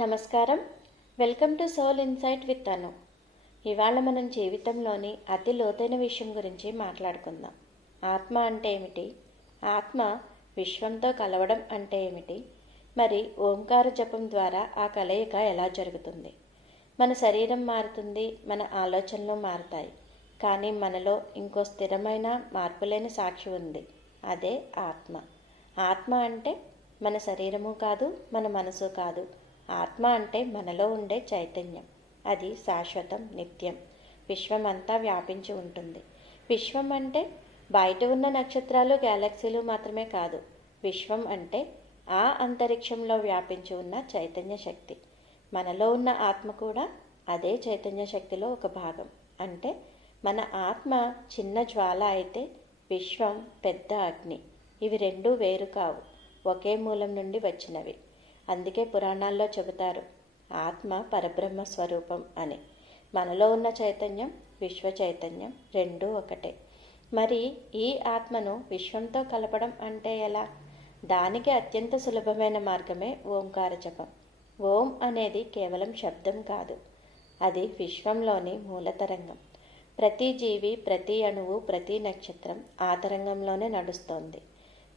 నమస్కారం. Welcome to Soul Insight with Anu. ఇవాళ మనం జీవితంలోని అతి లోతైన విషయం గురించి మాట్లాడుకుందాం. ఆత్మ అంటే ఏమిటి? ఆత్మ విశ్వంతో కలవడం అంటే ఏమిటి? మరి ఓంకార జపం ద్వారా ఆ కలయిక ఎలా జరుగుతుంది? మన శరీరం మారుతుంది, మన ఆలోచనలు మారుతాయి. కానీ మనలో ఇంకో స్థిరమైన మార్పులేని సాక్షి ఉంది. అదే ఆత్మ. ఆత్మ అంటే మన శరీరము కాదు, మన మనసు కాదు. ఆత్మ అంటే మనలో ఉండే చైతన్యం. అది శాశ్వతం, నిత్యం, విశ్వమంతా వ్యాపించి ఉంటుంది. విశ్వం అంటే బయట ఉన్న నక్షత్రాలు, గ్యాలక్సీలు మాత్రమే కాదు. విశ్వం అంటే ఆ అంతరిక్షంలో వ్యాపించి ఉన్న చైతన్య శక్తి. మనలో ఉన్న ఆత్మ కూడా అదే చైతన్య శక్తిలో ఒక భాగం. అంటే మన ఆత్మ చిన్న జ్వాల అయితే విశ్వం పెద్ద అగ్ని. ఇవి రెండూ వేరు కావు, ఒకే మూలం నుండి వచ్చినవి. అందుకే పురాణాల్లో చెబుతారు, ఆత్మ పరబ్రహ్మ స్వరూపం అని. మనలో ఉన్న చైతన్యం, విశ్వ చైతన్యం రెండూ ఒకటే. మరి ఈ ఆత్మను విశ్వంతో కలపడం అంటే ఎలా? దానికి అత్యంత సులభమైన మార్గమే ఓంకార జపం. ఓం అనేది కేవలం శబ్దం కాదు, అది విశ్వంలోని మూలతరంగం. ప్రతి జీవి, ప్రతి అణువు, ప్రతి నక్షత్రం ఆ తరంగంలోనే నడుస్తోంది.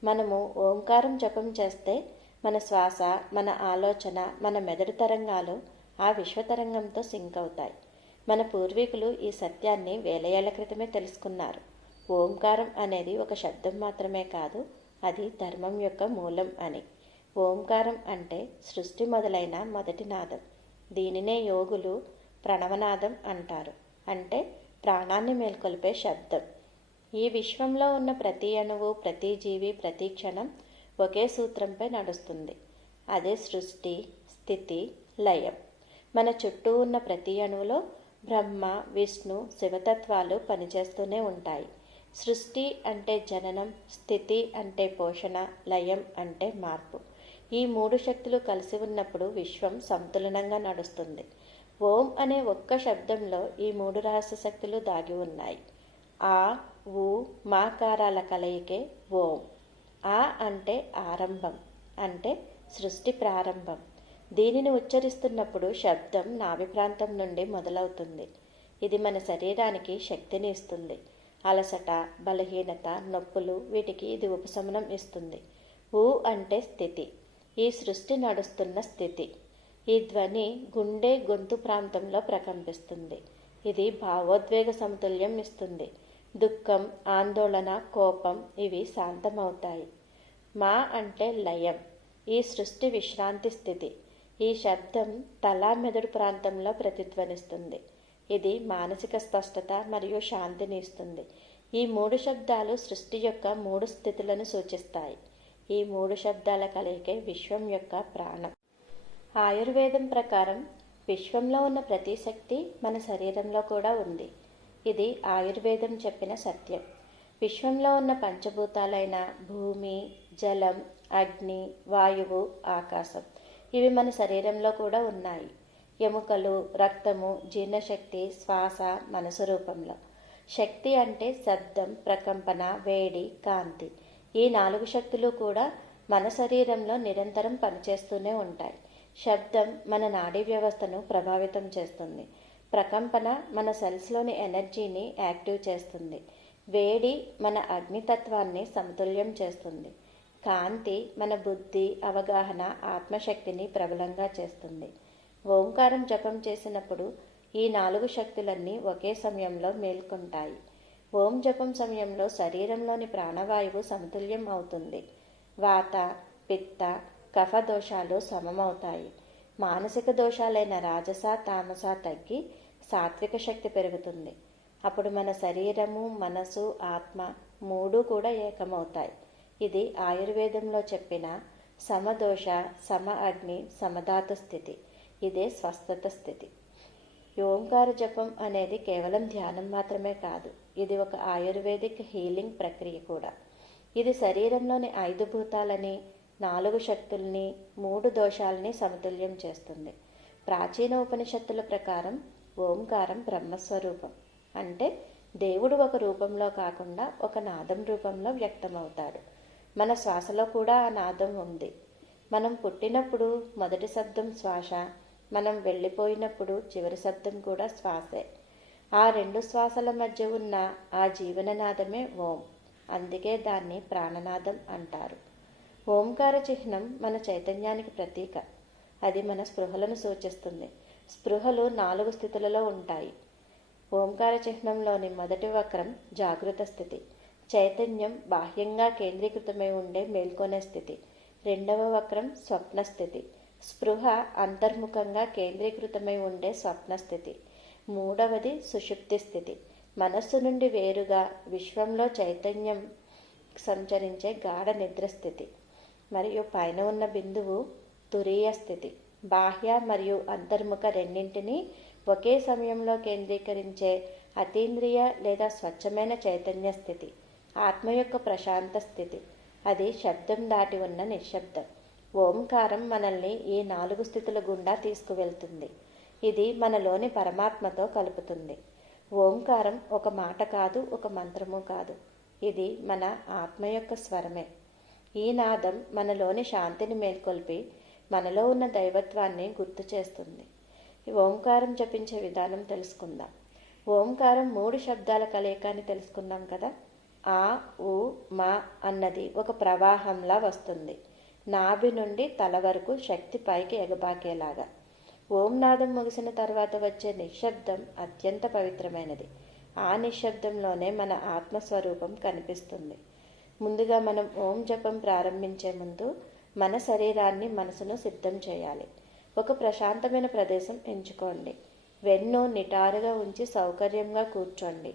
మనము ఓంకారం జపం చేస్తే మన శ్వాస, మన ఆలోచన, మన మెదడు తరంగాలు ఆ విశ్వతరంగంతో సింక్ అవుతాయి. మన పూర్వీకులు ఈ సత్యాన్ని వేల ఏళ్ల క్రితమే తెలుసుకున్నారు. ఓంకారం అనేది ఒక శబ్దం మాత్రమే కాదు, అది ధర్మం యొక్క మూలం అని. ఓంకారం అంటే సృష్టి మొదలైన మొదటి నాదం. దీనినే యోగులు ప్రణవనాదం అంటారు. అంటే ప్రాణాన్ని మేల్కొల్పే శబ్దం. ఈ విశ్వంలో ఉన్న ప్రతి అణువు, ప్రతి జీవి, ప్రతి క్షణం ఒకే సూత్రంపై నడుస్తుంది. అదే సృష్టి, స్థితి, లయం. మన చుట్టూ ఉన్న ప్రతి అణువులో బ్రహ్మ, విష్ణు, శివతత్వాలు పనిచేస్తూనే ఉంటాయి. సృష్టి అంటే జననం, స్థితి అంటే పోషణ, లయం అంటే మార్పు. ఈ మూడు శక్తులు కలిసి ఉన్నప్పుడు విశ్వం సంతులనంగా నడుస్తుంది. ఓం అనే ఒక్క శబ్దంలో ఈ మూడు రహస్య శక్తులు దాగి ఉన్నాయి. ఆ, ఊ, మాకారాల కలయికే ఓం. ఆ అంటే ఆరంభం, అంటే సృష్టి ప్రారంభం. దీనిని ఉచ్చరిస్తున్నప్పుడు శబ్దం నాభి ప్రాంతం నుండి మొదలవుతుంది. ఇది మన శరీరానికి శక్తిని ఇస్తుంది. అలసట, బలహీనత, నొప్పులు, వీటికి ఇది ఉపశమనం ఇస్తుంది. ఊ అంటే స్థితి, ఈ సృష్టి నడుస్తున్న స్థితి. ఈ ధ్వని గుండె, గొంతు ప్రాంతంలో ప్రకంపిస్తుంది. ఇది భావోద్వేగ సమతుల్యం ఇస్తుంది. దుఃఖం, ఆందోళన, కోపం ఇవి శాంతమవుతాయి. మా అంటే లయం, ఈ సృష్టి విశ్రాంతి స్థితి. ఈ శబ్దం తల, మెదడు ప్రాంతంలో ప్రతిధ్వనిస్తుంది. ఇది మానసిక స్పష్టత మరియు శాంతిని ఇస్తుంది. ఈ మూడు శబ్దాలు సృష్టి యొక్క మూడు స్థితులను సూచిస్తాయి. ఈ మూడు శబ్దాల కలయికే విశ్వం యొక్క ప్రాణం. ఆయుర్వేదం ప్రకారం విశ్వంలో ఉన్న ప్రతి శక్తి మన శరీరంలో కూడా ఉంది. ఇది ఆయుర్వేదం చెప్పిన సత్యం. విశ్వంలో ఉన్న పంచభూతాలైన భూమి, జలం, అగ్ని, వాయువు, ఆకాశం ఇవి మన శరీరంలో కూడా ఉన్నాయి. ఎముకలు, రక్తము, జీర్ణశక్తి, శ్వాస మనసు రూపంలో. శక్తి అంటే శబ్దం, ప్రకంపన, వేడి, కాంతి. ఈ 4 శక్తులు కూడా మన శరీరంలో నిరంతరం పనిచేస్తూనే ఉంటాయి. శబ్దం మన నాడీ వ్యవస్థను ప్రభావితం చేస్తుంది. ప్రకంపన మన సెల్స్లోని ఎనర్జీని యాక్టివ్ చేస్తుంది. వేడి మన అగ్నితత్వాన్ని సమతుల్యం చేస్తుంది. కాంతి మన బుద్ధి, అవగాహన, ఆత్మశక్తిని ప్రబలంగా చేస్తుంది. ఓంకారం జపం చేసినప్పుడు ఈ 4 శక్తులన్నీ ఒకే సమయంలో మేల్కొంటాయి. ఓం జపం సమయంలో శరీరంలోని ప్రాణవాయువు సమతుల్యం అవుతుంది. వాత, పిత్త, కఫ దోషాలు సమమవుతాయి. మానసిక దోషాలైన రాజస, తామస తగ్గి సాత్విక శక్తి పెరుగుతుంది. అప్పుడు మన శరీరము, మనసు, ఆత్మ మూడు కూడా ఏకమవుతాయి. ఇది ఆయుర్వేదంలో చెప్పిన సమదోష, సమ అగ్ని, సమధాతు స్థితి. ఇదే స్వస్థత స్థితి. ఓంకార జపం అనేది కేవలం ధ్యానం మాత్రమే కాదు, ఇది ఒక ఆయుర్వేదిక్ హీలింగ్ ప్రక్రియ కూడా. ఇది శరీరంలోని 5 భూతాలని, 4 శక్తుల్ని, 3 దోషాలని సమతుల్యం చేస్తుంది. ప్రాచీన ఉపనిషత్తుల ప్రకారం ఓంకారం బ్రహ్మస్వరూపం. అంటే దేవుడు ఒక రూపంలో కాకుండా ఒక నాదం రూపంలో వ్యక్తమవుతాడు. మన శ్వాసలో కూడా ఆ నాదం ఉంది. మనం పుట్టినప్పుడు మొదటి శబ్దం శ్వాస, మనం వెళ్ళిపోయినప్పుడు చివరి శబ్దం కూడా శ్వాసే. ఆ రెండు శ్వాసల మధ్య ఉన్న ఆ జీవననాదమే ఓం. అందుకే దాన్ని ప్రాణనాదం అంటారు. ఓంకార చిహ్నం మన చైతన్యానికి ప్రతీక. అది మన స్పృహలను సూచిస్తుంది. స్పృహలు 4 స్థితులలో ఉంటాయి. ఓంకార చిహ్నంలోని మొదటి వక్రం జాగృత స్థితి. చైతన్యం బాహ్యంగా కేంద్రీకృతమై ఉండే మేల్కొనే స్థితి. రెండవ వక్రం స్వప్న స్థితి. స్పృహ అంతర్ముఖంగా కేంద్రీకృతమై ఉండే స్వప్న స్థితి. మూడవది సుషుప్తి స్థితి. మనస్సు నుండి వేరుగా విశ్వంలో చైతన్యం సంచరించే గాఢ నిద్ర స్థితి. మరియు పైన ఉన్న బిందువు తురీయ స్థితి. బాహ్య మరియు అంతర్ముఖ రెండింటినీ ఒకే సమయంలో కేంద్రీకరించే అతీంద్రియ లేదా స్వచ్ఛమైన చైతన్య స్థితి. ఆత్మ యొక్క ప్రశాంత స్థితి. అది శబ్దం దాటి ఉన్న నిశ్శబ్దం. ఓంకారం మనల్ని ఈ 4 స్థితుల గుండా తీసుకువెళ్తుంది. ఇది మనలోని పరమాత్మతో కలుపుతుంది. ఓంకారం ఒక మాట కాదు, ఒక మంత్రము కాదు. ఇది మన ఆత్మ యొక్క స్వరమే. ఈ నాదం మనలోని శాంతిని మేల్కొల్పి మనలో ఉన్న దైవత్వాన్ని గుర్తు చేస్తుంది. ఓంకారం జపించే విధానం తెలుసుకుందాం. ఓంకారం 3 శబ్దాల కలయిక అని తెలుసుకున్నాం కదా. ఆ, ఉ, మా అన్నది ఒక ప్రవాహంలా వస్తుంది. నాభి నుండి తల వరకు శక్తి పైకి ఎగబాకేలాగా. ఓం నాదం ముగిసిన తర్వాత వచ్చే నిశ్శబ్దం అత్యంత పవిత్రమైనది. ఆ నిశ్శబ్దంలోనే మన ఆత్మస్వరూపం కనిపిస్తుంది. ముందుగా మనం ఓం జపం ప్రారంభించే ముందు మన శరీరాన్ని, మనసును సిద్ధం చేయాలి. ఒక ప్రశాంతమైన ప్రదేశం ఎంచుకోండి. వెన్ను నిటారుగా ఉంచి సౌకర్యంగా కూర్చోండి.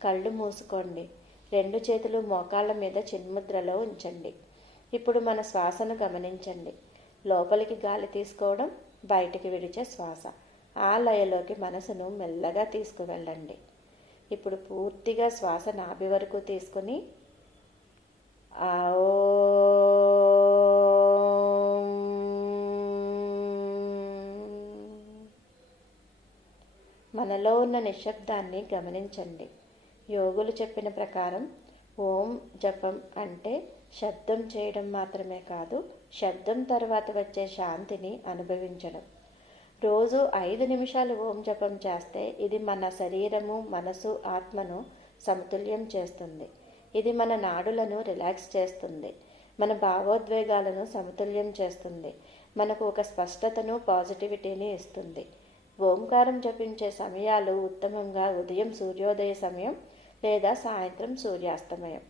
కళ్ళు మూసుకోండి. 2 చేతులు మోకాళ్ళ మీద చిన్ముద్రలో ఉంచండి. ఇప్పుడు మన శ్వాసను గమనించండి. లోపలికి గాలి తీసుకోవడం, బయటికి విడిచే శ్వాస. ఆ లయలోకి మనసును మెల్లగా తీసుకువెళ్ళండి. ఇప్పుడు పూర్తిగా శ్వాస నాభి వరకు తీసుకుని మనలో ఉన్న నిశ్శబ్దాన్ని గమనించండి. యోగులు చెప్పిన ప్రకారం ఓం జపం అంటే శబ్దం చేయడం మాత్రమే కాదు, శబ్దం తర్వాత వచ్చే శాంతిని అనుభవించడం. రోజు 5 నిమిషాలు ఓం జపం చేస్తే ఇది మన శరీరము, మనసు, ఆత్మను సమతుల్యం చేస్తుంది. ఇది మన నాడులను రిలాక్స్ చేస్తుంది. మన భావోద్వేగాలను సమతుల్యం చేస్తుంది. మనకు ఒక స్పష్టతను, పాజిటివిటీని ఇస్తుంది. ఓంకారం జపించే సమయాలు ఉత్తమంగా ఉదయం సూర్యోదయ సమయం లేదా సాయంత్రం సూర్యాస్తమయం.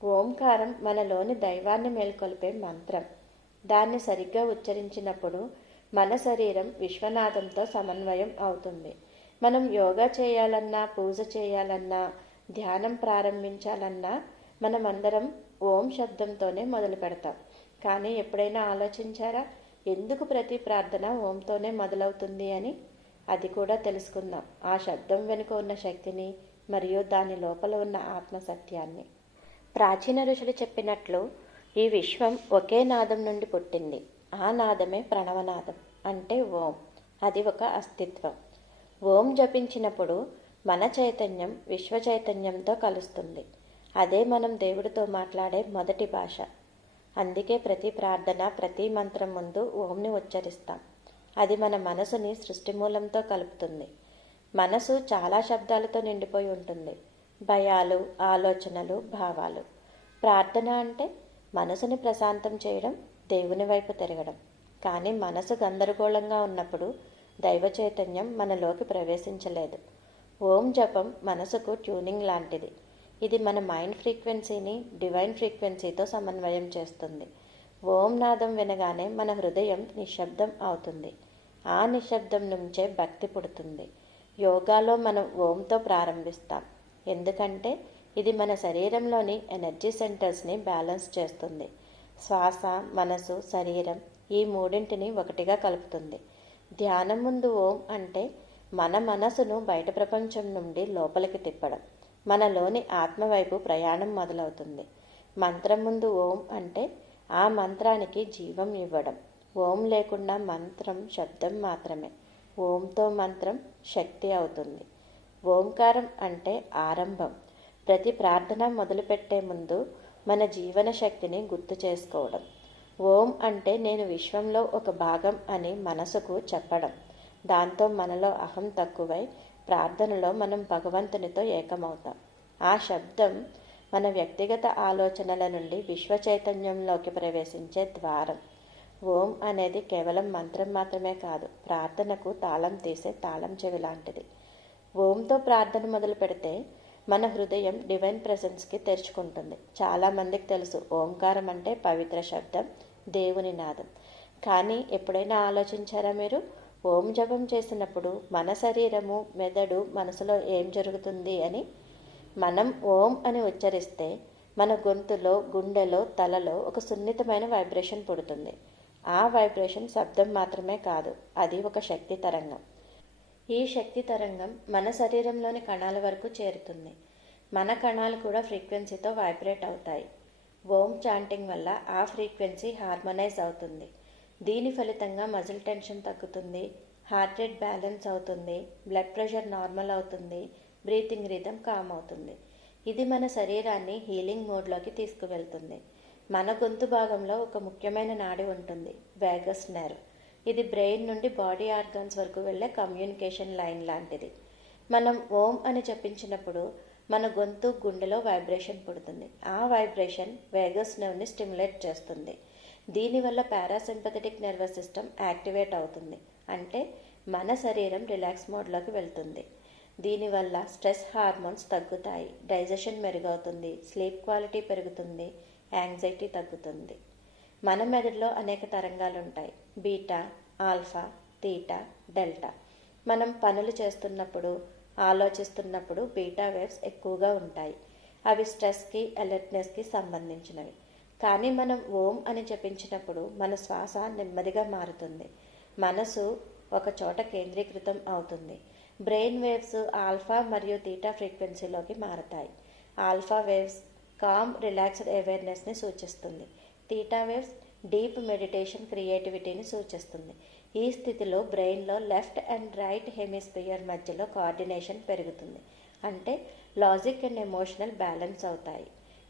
ఓంకారం మనలోని దైవాన్ని మేల్కొల్పే మంత్రం. దాన్ని సరిగ్గా ఉచ్చరించినప్పుడు మన శరీరం విశ్వనాథంతో సమన్వయం అవుతుంది. మనం యోగా చేయాలన్నా, పూజ చేయాలన్నా, ధ్యానం ప్రారంభించాలన్నా మనమందరం ఓం శబ్దంతోనే మొదలు పెడతాం. కానీ ఎప్పుడైనా ఆలోచించారా ఎందుకు ప్రతి ప్రార్థన ఓంతోనే మొదలవుతుంది అని? అది కూడా తెలుసుకుందాం. ఆ శబ్దం వెనుక ఉన్న శక్తిని మరియు దాని లోపల ఉన్న ఆత్మసత్యాన్ని. ప్రాచీన ఋషులు చెప్పినట్లు ఈ విశ్వం ఒకే నాదం నుండి పుట్టింది. ఆ నాదమే ప్రణవనాదం, అంటే ఓం. అది ఒక అస్తిత్వం. ఓం జపించినప్పుడు మన చైతన్యం విశ్వ చైతన్యంతో కలుస్తుంది. అదే మనం దేవుడితో మాట్లాడే మొదటి భాష. అందుకే ప్రతి ప్రార్థన, ప్రతి మంత్రం ముందు ఓంని ఉచ్చరిస్తాం. అది మన మనసుని సృష్టి మూలంతో కలుపుతుంది. మనసు చాలా శబ్దాలతో నిండిపోయి ఉంటుంది. భయాలు, ఆలోచనలు, భావాలు. ప్రార్థన అంటే మనసుని ప్రశాంతం చేయడం, దేవుని వైపు తిరగడం. కానీ మనసు గందరగోళంగా ఉన్నప్పుడు దైవ చైతన్యం మనలోకి ప్రవేశించలేదు. ఓం జపం మనసుకు ట్యూనింగ్ లాంటిది. ఇది మన మైండ్ ఫ్రీక్వెన్సీని డివైన్ ఫ్రీక్వెన్సీతో సమన్వయం చేస్తుంది. ఓం నాదం వినగానే మన హృదయం నిశ్శబ్దం అవుతుంది. ఆ నిశ్శబ్దం నుంచే భక్తి పుడుతుంది. యోగాలో మనం ఓంతో ప్రారంభిస్తాం. ఎందుకంటే ఇది మన శరీరంలోని ఎనర్జీ సెంటర్స్ని బ్యాలెన్స్ చేస్తుంది. శ్వాస, మనసు, శరీరం ఈ మూడింటిని ఒకటిగా కలుపుతుంది. ధ్యానం ముందు ఓం అంటే మన మనసును బయట ప్రపంచం నుండి లోపలికి తిప్పడం, మనలోని ఆత్మ వైపు ప్రయాణం మొదలవుతుంది. మంత్రం ముందు ఓం అంటే ఆ మంత్రానికి జీవం ఇవ్వడం. ఓం లేకుండా మంత్రం శబ్దం మాత్రమే. ఓంతో మంత్రం శక్తి అవుతుంది. ఓంకారం అంటే ఆరంభం. ప్రతి ప్రార్థన మొదలుపెట్టే ముందు మన జీవన శక్తిని గుర్తు చేసుకోవడం. ఓం అంటే నేను విశ్వంలో ఒక భాగం అని మనసుకు చెప్పడం. దాంతో మనలో అహం తక్కువై ప్రార్థనలో మనం భగవంతునితో ఏకమవుతాం. ఆ శబ్దం మన వ్యక్తిగత ఆలోచనల నుండి విశ్వ చైతన్యంలోకి ప్రవేశించే ద్వారం. ఓం అనేది కేవలం మంత్రం మాత్రమే కాదు, ప్రార్థనకు తాళం తీసే తాళం చెవి లాంటిది. ఓంతో ప్రార్థన మొదలు పెడితే మన హృదయం డివైన్ ప్రెజెన్స్కి తెరుచుకుంటుంది. చాలామందికి తెలుసు ఓంకారం అంటే పవిత్ర శబ్దం, దేవుని నాదం. కానీ ఎప్పుడైనా ఆలోచించారా మీరు? ఓం జపం చేసినప్పుడు మన శరీరము, మెదడు, మనసులో ఏం జరుగుతుంది అని? మనం ఓం అని ఉచ్చరిస్తే మన గొంతులో, గుండెలో, తలలో ఒక సున్నితమైన వైబ్రేషన్ పుడుతుంది. ఆ వైబ్రేషన్ శబ్దం మాత్రమే కాదు, అది ఒక శక్తి తరంగం. ఈ శక్తి తరంగం మన శరీరంలోని కణాల వరకు చేరుతుంది. మన కణాలు కూడా ఫ్రీక్వెన్సీతో వైబ్రేట్ అవుతాయి. ఓం చాంటింగ్ వల్ల ఆ ఫ్రీక్వెన్సీ హార్మోనైజ్ అవుతుంది. దీని ఫలితంగా మజిల్ టెన్షన్ తగ్గుతుంది, హార్ట్ రేట్ బ్యాలెన్స్ అవుతుంది, బ్లడ్ ప్రెషర్ నార్మల్ అవుతుంది, బ్రీతింగ్ రిథం కామ్ అవుతుంది. ఇది మన శరీరాన్ని హీలింగ్ మోడ్లోకి తీసుకువెళ్తుంది. మన గొంతు భాగంలో ఒక ముఖ్యమైన నాడి ఉంటుంది, వేగస్ నెర్వ్. ఇది బ్రెయిన్ నుండి బాడీ ఆర్గాన్స్ వరకు వెళ్ళే కమ్యూనికేషన్ లైన్ లాంటిది. మనం ఓం అని చెప్పించినప్పుడు మన గొంతు, గుండెలో వైబ్రేషన్ పుడుతుంది. ఆ వైబ్రేషన్ వేగస్ నెర్వ్ని స్టిమ్యులేట్ చేస్తుంది. దీనివల్ల పారాసింపథెటిక్ నర్వస్ సిస్టమ్ యాక్టివేట్ అవుతుంది. అంటే మన శరీరం రిలాక్స్ మోడ్లోకి వెళ్తుంది. దీనివల్ల స్ట్రెస్ హార్మోన్స్ తగ్గుతాయి, డైజెషన్ మెరుగవుతుంది, స్లీప్ క్వాలిటీ పెరుగుతుంది, యాంగ్జైటీ తగ్గుతుంది. మన మెదడులో అనేక తరంగాలు ఉంటాయి, బీటా, ఆల్ఫా, తీటా, డెల్టా. మనం పనులు చేస్తున్నప్పుడు, ఆలోచిస్తున్నప్పుడు బీటా వేవ్స్ ఎక్కువగా ఉంటాయి. అవి స్ట్రెస్కి, అలర్ట్నెస్కి సంబంధించినవి. కానీ మనం ఓం అని జపించినప్పుడు మన శ్వాస నెమ్మదిగా మారుతుంది. మనసు ఒక చోట కేంద్రీకృతం అవుతుంది. బ్రెయిన్ వేవ్స్ ఆల్ఫా మరియు తీటా ఫ్రీక్వెన్సీలోకి మారతాయి. ఆల్ఫా వేవ్స్ కామ్, రిలాక్స్డ్ అవేర్నెస్ని సూచిస్తుంది. తీటా వేవ్స్ డీప్ మెడిటేషన్, క్రియేటివిటీని సూచిస్తుంది. ఈ స్థితిలో బ్రెయిన్లో లెఫ్ట్ అండ్ రైట్ హెమిస్ఫియర్ మధ్యలో కోఆర్డినేషన్ పెరుగుతుంది. అంటే లాజిక్ అండ్ ఎమోషనల్ బ్యాలెన్స్ అవుతాయి.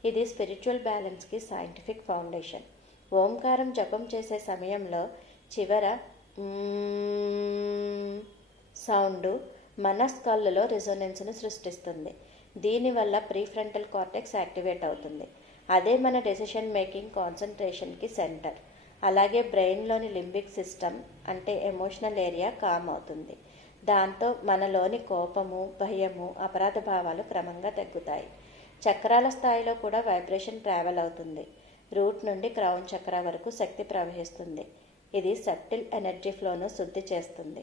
ఇది స్పిరిచువల్ బ్యాలెన్స్కి సైంటిఫిక్ ఫౌండేషన్. ఓంకారం జపం చేసే సమయంలో చివర సౌండ్ మన స్కల్లో రెజొనెన్స్ను సృష్టిస్తుంది. దీనివల్ల ప్రీఫ్రంటల్ కార్టెక్స్ యాక్టివేట్ అవుతుంది. అదే మన డెసిషన్ మేకింగ్, కాన్సన్ట్రేషన్కి సెంటర్. అలాగే బ్రెయిన్లోని లింబిక్ సిస్టమ్ అంటే ఎమోషనల్ ఏరియా కామ్ అవుతుంది. దాంతో మనలోని కోపము, భయము, అపరాధ భావాలు క్రమంగా తగ్గుతాయి. చక్రాల స్థాయిలో కూడా వైబ్రేషన్ ట్రావెల్ అవుతుంది. రూట్ నుండి క్రౌన్ చక్ర వరకు శక్తి ప్రవహిస్తుంది. ఇది సటిల్ ఎనర్జీ ఫ్లోను శుద్ధి చేస్తుంది.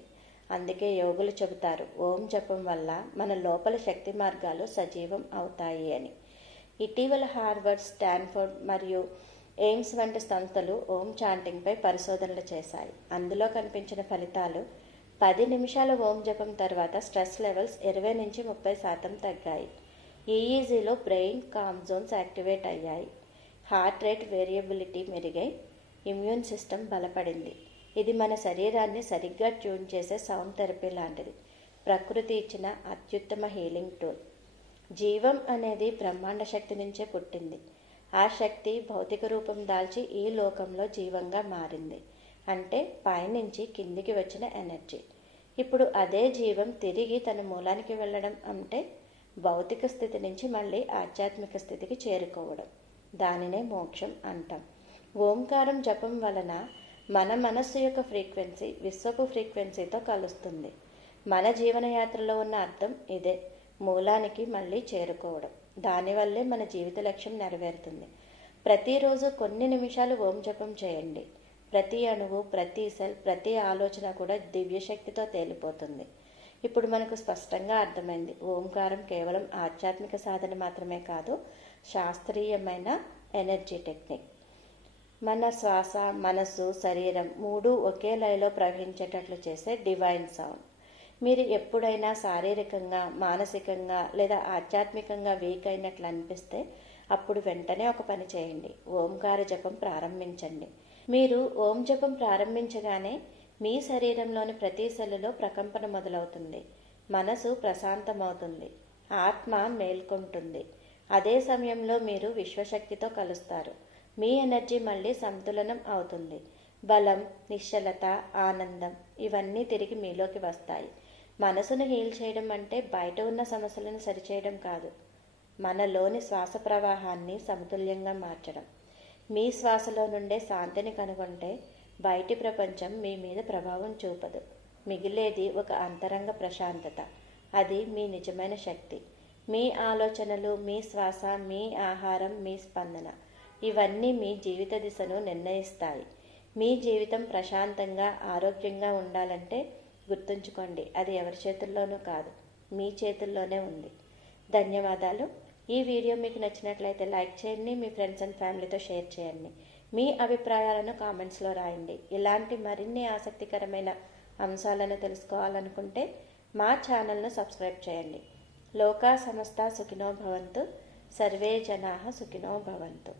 అందుకే యోగులు చెబుతారు, ఓం జపం వల్ల మన లోపల శక్తి మార్గాలు సజీవం అవుతాయి అని. ఇటీవల హార్వర్డ్, స్టాన్ఫోర్డ్ మరియు ఎయిమ్స్ వంటి సంస్థలు ఓం చాంటింగ్పై పరిశోధనలు చేశాయి. అందులో కనిపించిన ఫలితాలు 10 నిమిషాల ఓం జపం తర్వాత స్ట్రెస్ లెవెల్స్ 20 నుంచి 30% తగ్గాయి. ఈఈజీలో బ్రెయిన్ కామ్ జోన్స్ యాక్టివేట్ అయ్యాయి. హార్ట్ రేట్ వేరియబిలిటీ మెరుగై ఇమ్యూన్ సిస్టమ్ బలపడింది. ఇది మన శరీరాన్ని సరిగ్గా ట్యూన్ చేసే సౌండ్ థెరపీ లాంటిది. ప్రకృతి ఇచ్చిన అత్యుత్తమ హీలింగ్ టూల్. జీవం అనేది బ్రహ్మాండ శక్తి నుంచే పుట్టింది. ఆ శక్తి భౌతిక రూపం దాల్చి ఈ లోకంలో జీవంగా మారింది. అంటే పైనుంచి కిందికి వచ్చిన ఎనర్జీ. ఇప్పుడు అదే జీవం తిరిగి తన మూలానికి వెళ్ళడం అంటే భౌతిక స్థితి నుంచి మళ్ళీ ఆధ్యాత్మిక స్థితికి చేరుకోవడం. దానినే మోక్షం అంటాం. ఓంకారం జపం వలన మన మనస్సు యొక్క ఫ్రీక్వెన్సీ విశ్వపు ఫ్రీక్వెన్సీతో కలుస్తుంది. మన జీవనయాత్రలో ఉన్న అర్థం ఇదే, మూలానికి మళ్ళీ చేరుకోవడం. దానివల్లే మన జీవిత లక్ష్యం నెరవేరుతుంది. ప్రతిరోజు కొన్ని నిమిషాలు ఓం జపం చేయండి. ప్రతి అణువు, ప్రతి సెల్, ప్రతి ఆలోచన కూడా దివ్యశక్తితో తేలిపోతుంది. ఇప్పుడు మనకు స్పష్టంగా అర్థమైంది, ఓంకారం కేవలం ఆధ్యాత్మిక సాధన మాత్రమే కాదు, శాస్త్రీయమైన ఎనర్జీ టెక్నిక్. మన శ్వాస, మనసు, శరీరం 3 ఒకే లయలో ప్రవహించేటట్లు చేసే డివైన్ సౌండ్. మీరు ఎప్పుడైనా శారీరకంగా, మానసికంగా లేదా ఆధ్యాత్మికంగా వీక్ అయినట్లు అనిపిస్తే అప్పుడు వెంటనే ఒక పని చేయండి, ఓంకార జపం ప్రారంభించండి. మీరు ఓం జపం ప్రారంభించగానే మీ శరీరంలోని ప్రతి సెల్లులో ప్రకంపన మొదలవుతుంది. మనసు ప్రశాంతమవుతుంది, ఆత్మ మేల్కొంటుంది. అదే సమయంలో మీరు విశ్వశక్తితో కలుస్తారు. మీ ఎనర్జీ మళ్ళీ సంతులనం అవుతుంది. బలం, నిశ్చలత, ఆనందం ఇవన్నీ తిరిగి మీలోకి వస్తాయి. మనసును హీల్ చేయడం అంటే బయట ఉన్న సమస్యలను సరిచేయడం కాదు, మనలోని శ్వాస ప్రవాహాన్ని సమతుల్యంగా మార్చడం. మీ శ్వాసలో నుండే శాంతిని కనుగొంటే బయటి ప్రపంచం మీ మీద ప్రభావం చూపదు. మిగిలేది ఒక అంతరంగ ప్రశాంతత. అది మీ నిజమైన శక్తి. మీ ఆలోచనలు, మీ శ్వాస, మీ ఆహారం, మీ స్పందన ఇవన్నీ మీ జీవిత దిశను నిర్ణయిస్తాయి. మీ జీవితం ప్రశాంతంగా, ఆరోగ్యంగా ఉండాలంటే గుర్తుంచుకోండి, అది ఎవరి చేతుల్లోనూ కాదు, మీ చేతుల్లోనే ఉంది. ధన్యవాదాలు. ఈ వీడియో మీకు నచ్చినట్లయితే లైక్ చేయండి, మీ ఫ్రెండ్స్ అండ్ ఫ్యామిలీతో షేర్ చేయండి. మీ అభిప్రాయాలను కామెంట్స్లో రాయండి. ఇలాంటి మరిన్ని ఆసక్తికరమైన అంశాలను తెలుసుకోవాలనుకుంటే మా ఛానల్ను సబ్స్క్రైబ్ చేయండి. లోకా సమస్త సుఖినో భవంతు, సర్వే జనాః సుఖినో భవంతు.